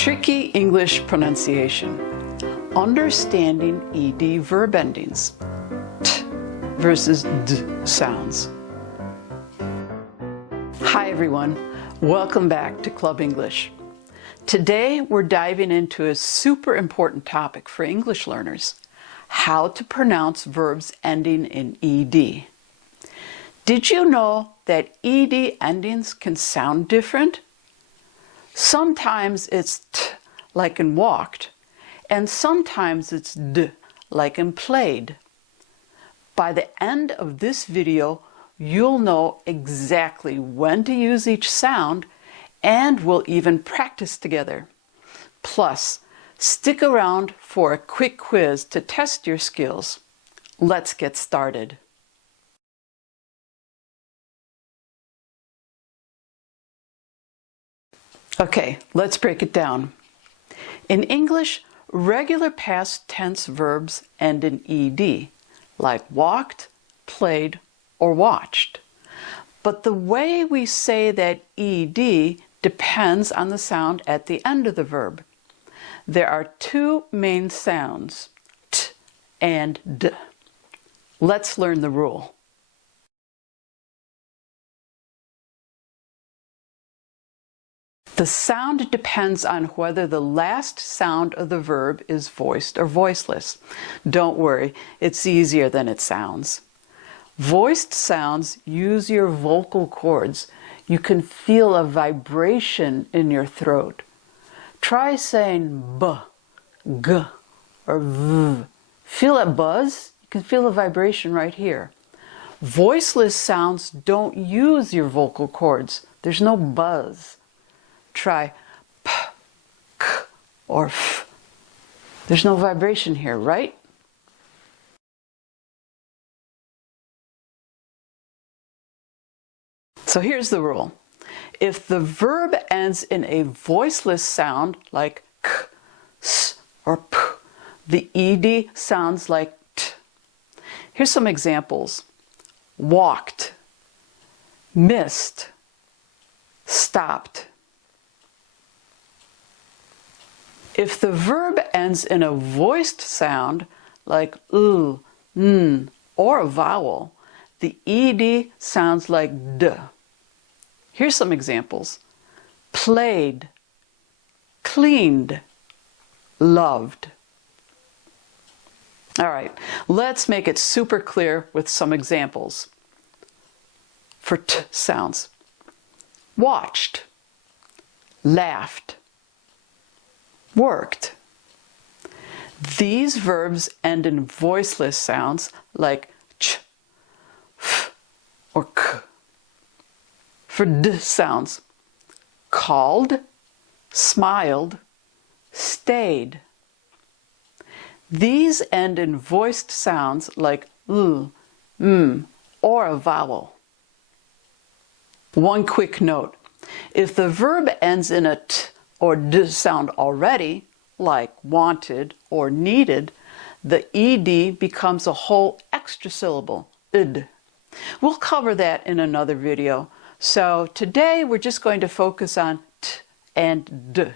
Tricky English pronunciation. Understanding ED verb endings. T versus D sounds. Hi everyone, welcome back to Club English. Today we're diving into a super important topic for English learners: how to pronounce verbs ending in ED. Did you know that ED endings can sound different? Sometimes it's T like in walked, and sometimes it's D like in played. By the end of this video, you'll know exactly when to use each sound, and we'll even practice together. Plus, stick around for a quick quiz to test your skills. Let's get started. Okay, let's break it down. In English, regular past tense verbs end in ED, like walked, played, or watched. But the way we say that ED depends on the sound at the end of the verb. There are two main sounds, T and D. Let's learn the rule. The sound depends on whether the last sound of the verb is voiced or voiceless. Don't worry, it's easier than it sounds. Voiced sounds use your vocal cords. You can feel a vibration in your throat. Try saying B, G, or V. Feel that buzz? You can feel the vibration right here. Voiceless sounds don't use your vocal cords. There's no buzz. Try P, K, or F. There's no vibration here, right? So here's the rule. If the verb ends in a voiceless sound like K, S, or P, the ED sounds like T. Here's some examples. Walked, missed, stopped. If the verb ends in a voiced sound like oo, or a vowel, the ED sounds like D. Here's some examples. Played, cleaned, loved. All right, let's make it super clear with some examples. For T sounds. Watched, laughed, worked. These verbs end in voiceless sounds like ch, f, or k. For D sounds, called, smiled, stayed. These end in voiced sounds like or a vowel. One quick note. If the verb ends in a T or D sound already, like wanted or needed, the ED becomes a whole extra syllable, id. We'll cover that in another video. So today we're just going to focus on T and D.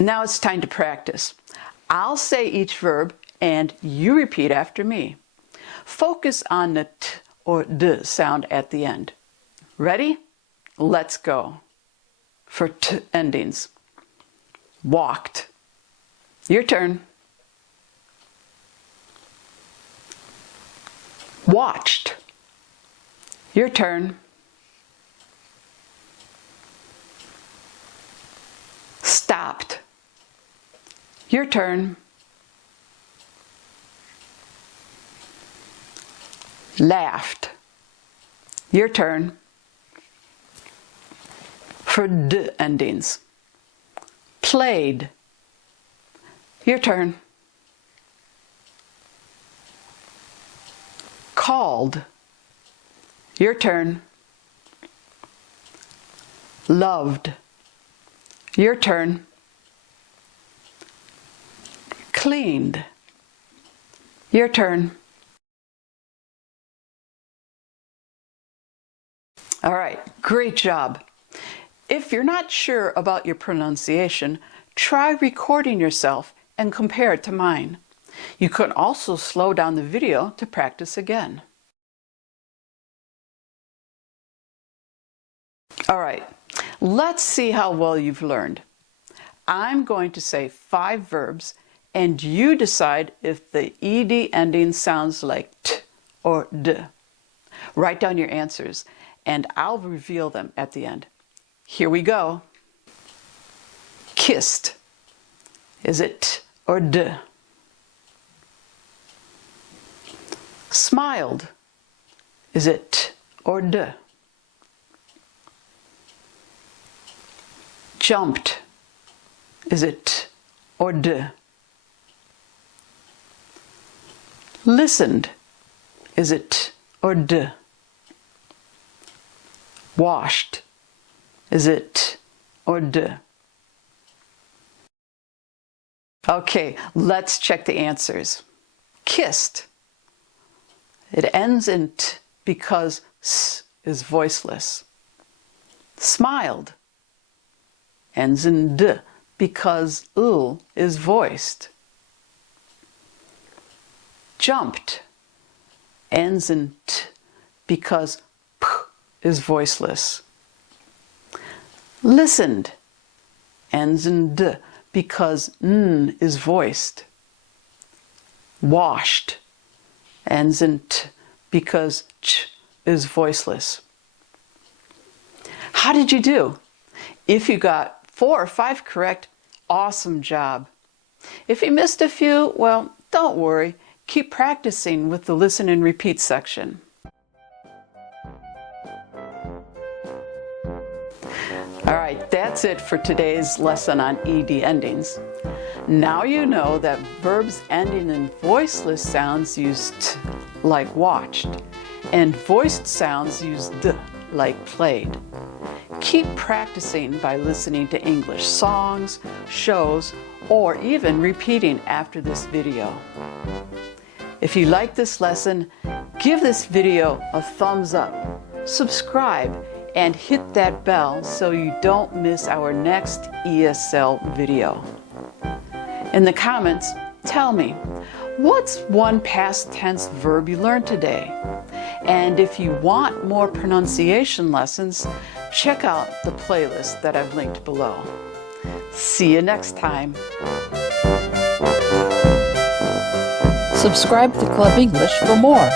Now it's time to practice. I'll say each verb and you repeat after me. Focus on the T or D sound at the end. Ready? Let's go. For T endings. Walked. Your turn. Watched. Your turn. Stopped. Your turn. Laughed. Your turn. For D endings. Played. Your turn. Called. Your turn. Loved. Your turn. Cleaned. Your turn. All right, Great job! If you're not sure about your pronunciation, try recording yourself and compare it to mine. You can also slow down the video to practice again. All right, let's see how well you've learned. I'm going to say 5 verbs, and you decide if the ed ending sounds like t or d. Write down your answers, and I'll reveal them at the end. Here we go. Kissed. Is it t or d? Smiled. Is it t or d? Jumped. Is it t or d? Listened. Is it t or d? Washed. Is it t or d? Okay, let's check the answers. Kissed. It ends in t because s is voiceless. Smiled. Ends in d because l is voiced. Jumped. Ends in t because p is voiceless. Listened. Ends in d because n is voiced. Washed. Ends in t because ch is voiceless. How did you do? If you got 4 or 5 correct, awesome job. If you missed a few, well, don't worry. Keep practicing with the listen and repeat section. All right, that's it for today's lesson on ed endings. Now you know that verbs ending in voiceless sounds use t, like watched, and voiced sounds use d, like played. Keep practicing by listening to English songs, shows, or even repeating after this video. If you like this lesson, give this video a thumbs up, subscribe, and hit that bell so you don't miss our next ESL video. In the comments, tell me, what's one past tense verb you learned today? And if you want more pronunciation lessons, check out the playlist that I've linked below. See you next time. Subscribe to Club English for more.